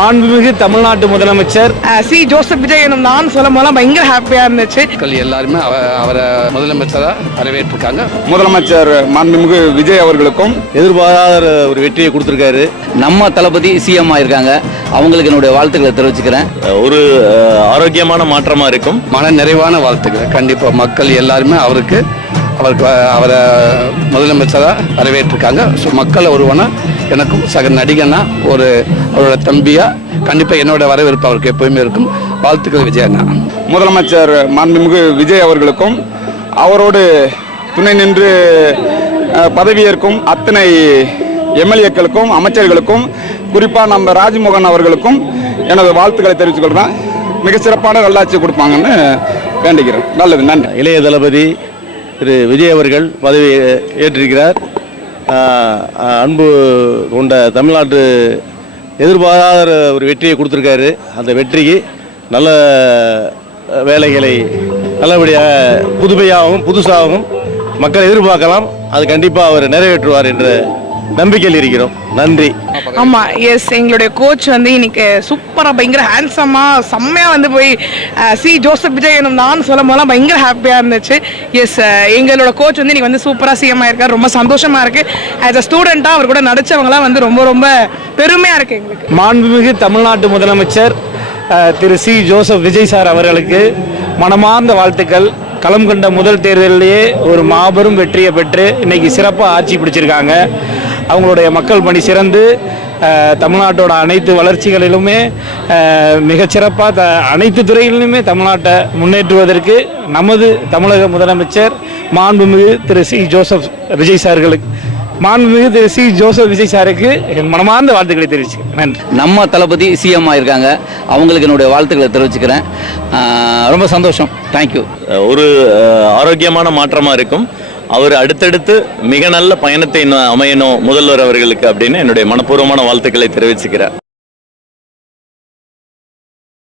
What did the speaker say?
மாண்புமிகு தமிழ்நாட்டு முதலமைச்சர் சி ஜோசப் விஜய் எனும் நான் சொல்லும் போதெல்லாம் பயங்கர ஹாப்பியாக இருந்துச்சு. மக்கள் எல்லாருமே அவரை முதலமைச்சராக வரவேற்றிருக்காங்க. முதலமைச்சர் மாண்புமிகு விஜய் அவர்களுக்கும் எதிர்பாராத ஒரு வெற்றியை கொடுத்துருக்காரு. நம்ம தளபதி சிஎம் ஆயிருக்காங்க, அவங்களுக்கு என்னுடைய வாழ்த்துக்களை தெரிவிச்சுக்கிறேன். ஒரு ஆரோக்கியமான மாற்றமா இருக்கும். மன நிறைவான வாழ்த்துக்கள். கண்டிப்பாக மக்கள் எல்லாருமே அவரை முதலமைச்சராக வரவேற்றிருக்காங்க. ஸோ மக்கள் ஒருவனா எனக்கும் சக நடிகனா அவரோட தம்பியா கண்டிப்பாக என்னோட வரவேற்பு அவருக்கு எப்போயுமே இருக்கும். வாழ்த்துக்கள் விஜயண்ணா. முதலமைச்சர் மாண்புமிகு விஜய் அவர்களுக்கும் அவரோடு துணை நின்று பதவியேற்கும் அத்தனை எம்எல்ஏக்களுக்கும் அமைச்சர்களுக்கும் குறிப்பாக நம்ம ராஜ்மோகன் அவர்களுக்கும் எனது வாழ்த்துக்களை தெரிவித்துக் கொள்கிறேன். மிக சிறப்பான நல்லாட்சி கொடுப்பாங்கன்னு வேண்டுகிறேன். நல்லது, நன்றி. இளைய தளபதி திரு விஜய் அவர்கள் பதவி ஏற்றிருக்கிறார். அன்பு கொண்ட தமிழ்நாட்டு எதிர்பாராத ஒரு வெற்றியை கொடுத்துருக்காரு. அந்த வெற்றிக்கு நல்ல வேலைகளை நல்லபடியாக புதுமையாகவும் புதுசாகவும் மக்கள் எதிர்பார்க்கலாம். அது கண்டிப்பாக அவர் நிறைவேற்றுவார் என்ற நம்பிக்கையில் இருக்கிறோம். நன்றி. ஆமா, எஸ், எங்களுடைய கோச் வந்து இன்னைக்கு சூப்பரா பயங்கர ஹேண்ட்ஸமா செம்மையா வந்து போய் சி ஜோசப் விஜய் எனும் நான் சொல்லும் போதெல்லாம் பயங்கர ஹாப்பியா இருந்துச்சு. எஸ், எங்களோட கோச் வந்து இன்னைக்கு வந்து சூப்பரா சிஎம் ஆயிருக்காரு. ரொம்ப சந்தோஷமா இருக்கு. ஆஸ் அ ஸ்டூடெண்டா அவர் கூட நடிச்சவங்களாம் வந்து ரொம்ப ரொம்ப பெருமையா இருக்கு எங்களுக்கு. மாண்புமிகு தமிழ்நாட்டு முதலமைச்சர் திரு சி ஜோசப் விஜய் சார் அவர்களுக்கு மனமார்ந்த வாழ்த்துக்கள். களம் கண்ட முதல் தேர்தலிலேயே ஒரு மாபெரும் வெற்றியை பெற்று இன்னைக்கு சிறப்பாக ஆட்சி பிடிச்சிருக்காங்க. அவங்களுடைய மக்கள் பணி சிறந்து தமிழ்நாட்டோட அனைத்து வளர்ச்சிகளிலுமே மிகச்சிறப்பாக அனைத்து துறைகளிலுமே தமிழ்நாட்டை முன்னேற்றுவதற்கு நமது தமிழக முதலமைச்சர் மாண்புமிகு திரு சி ஜோசப் விஜய் சாருக்கு என் மனமார்ந்த வாழ்த்துக்களை தெரிவிச்சுக்கிறேன். நன்றி. நம்ம தளபதி சிஎம் ஆயிருக்காங்க, அவங்களுக்கு என்னுடைய வாழ்த்துக்களை தெரிவிச்சுக்கிறேன். ரொம்ப சந்தோஷம். தேங்க்யூ. ஒரு ஆரோக்கியமான மாற்றமா இருக்கும். அவர் அடுத்தடுத்து மிக நல்ல பயணத்தை அமையணும் முதல்வர் அவர்களுக்கு அப்படின்னு என்னுடைய மனப்பூர்வமான வாழ்த்துக்களை தெரிவிச்சுக்கிறேன்.